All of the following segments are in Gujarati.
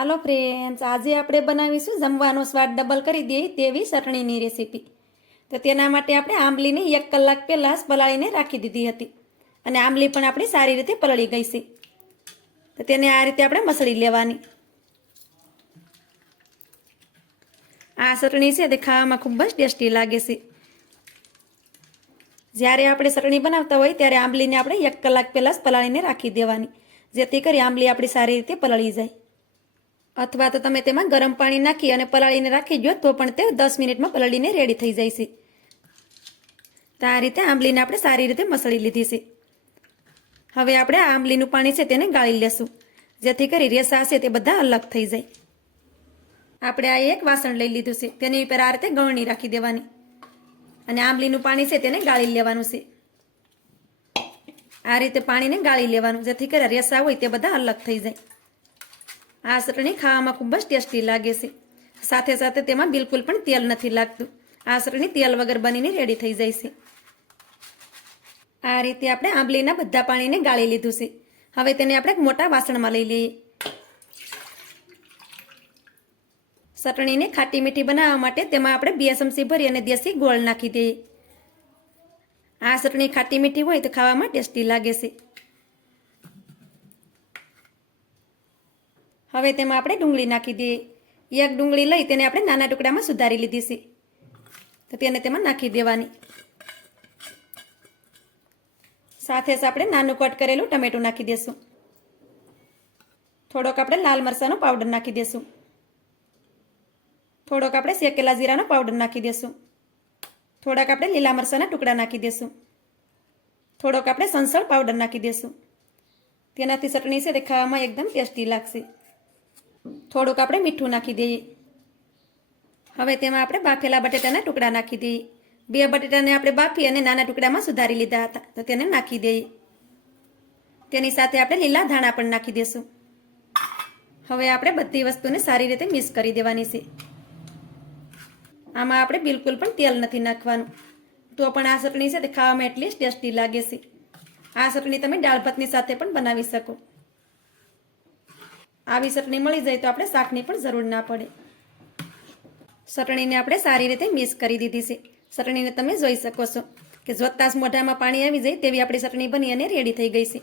હાલો ફ્રેન્ડ્સ, આજે આપણે બનાવીશું જમવાનો સ્વાદ ડબલ કરી દે તેવી ચટણીની રેસીપી. તો તેના માટે આપણે આંબલીને 1 કલાક પહેલાં જ પલાળીને રાખી દીધી હતી અને આંબલી પણ આપણી સારી રીતે પલળી ગઈ છે. તો તેને આ રીતે આપણે મસળી લેવાની. આ ચટણી છે તે ખાવામાં ખૂબ જ ટેસ્ટી લાગે છે. જ્યારે આપણે ચટણી બનાવતા હોય ત્યારે આંબલીને આપણે 1 કલાક પહેલાં જ પલાળીને રાખી દેવાની, જેથી કરી આંબલી આપણી સારી રીતે પલળી જાય. અથવા તો તમે તેમાં ગરમ પાણી નાખી અને પલાળીને રાખી દો તો પણ તે 10 મિનિટમાં પલળીને રેડી થઈ જાય છે. તો આ રીતે આંબલીને આપણે સારી રીતે મસળી લીધી છે. હવે આપણે આ આંબલીનું પાણી છે તેને ગાળી લેશું, જેથી કરી રેસા છે તે બધા અલગ થઈ જાય. આપણે આ એક વાસણ લઈ લીધું છે, તેની ઉપર આ રીતે ગળણી રાખી દેવાની અને આંબલીનું પાણી છે તેને ગાળી લેવાનું છે. આ રીતે પાણીને ગાળી લેવાનું, જેથી કરી રેસા હોય તે બધા અલગ થઈ જાય. આ ચટણી ખાવામાં ખૂબ જ ટેસ્ટી લાગે છે. સાથે સાથે તેમાં બિલકુલ પણ તેલ નથી લાગતું. આ ચટણી તેલ વગર બનીને રેડી થઈ જાય છે. આ રીતે આપણે આંબલીના બધા પાણીને ગાળી લીધું છે. હવે તેને આપણે એક મોટા વાસણમાં લઈ લઈએ. ચટણીને ખાટી મીઠી બનાવવા માટે તેમાં આપણે 2 ચમચી ભરી અને દેશી ગોળ નાખી દઈએ. આ ચટણી ખાટી મીઠી હોય તો ખાવામાં ટેસ્ટી લાગે છે. હવે તેમાં આપણે ડુંગળી નાખી દઈએ. 1 ડુંગળી લઈ તેને આપણે નાના ટુકડામાં સુધારી લીધી છે, તો તેને તેમાં નાખી દેવાની. સાથે જ આપણે નાનું કટ કરેલું ટમેટું નાખી દેશું. થોડોક આપણે લાલ મરચાંનો પાવડર નાખી દેશું. થોડોક આપણે શેકેલા જીરાનો પાવડર નાખી દેશું. થોડાક આપણે લીલા મરચાંના ટુકડા નાખી દેશું. થોડોક આપણે સંસળ પાવડર નાખી દેશું. તેનાથી ચટણી છે તે ખાવામાં એકદમ ટેસ્ટી લાગશે. થોડુંક આપણે મીઠું નાખી દઈએ. હવે તેમાં આપણે બાફેલા બટેટાના ટુકડા નાખી દઈએ. 2 બટેટાને આપણે બાફી અને નાના ટુકડામાં સુધારી લીધા હતા, તો તેને નાખી દઈએ. તેની સાથે આપણે લીલા ધાણા પણ નાખી દઈશું. હવે આપણે બધી વસ્તુને સારી રીતે મિક્સ કરી દેવાની છે. આમાં આપણે બિલકુલ પણ તેલ નથી નાખવાનું, તો પણ આ ચટણી છે તે ખાવામાં એટલી જ ટેસ્ટી લાગે છે. આ ચટણી તમે દાળ ભાતની સાથે પણ બનાવી શકો. આવી ચટણી મળી જાય તો આપણે શાકની પણ જરૂર ના પડે. ચટણીને આપણે સારી રીતે મિક્સ કરી દીધી છે. ચટણીને તમે જોઈ શકો છો કે જોતાં જ મોઢામાં પાણી આવી જાય તેવી આપણી ચટણી બની અને રેડી થઈ ગઈ છે.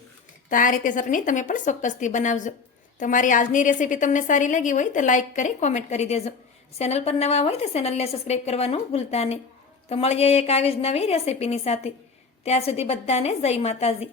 તો આ રીતે ચટણી તમે પણ ચોક્કસથી બનાવજો. તો મારી આજની રેસીપી તમને સારી લાગી હોય તો લાઇક કરી કોમેન્ટ કરી દેજો. ચેનલ પર નવા હોય તો ચેનલને સબસ્ક્રાઈબ કરવાનું ભૂલતા નહીં. તો મળીએ એક આવી જ નવી રેસીપીની સાથે. ત્યાં સુધી બધાને જય માતાજી.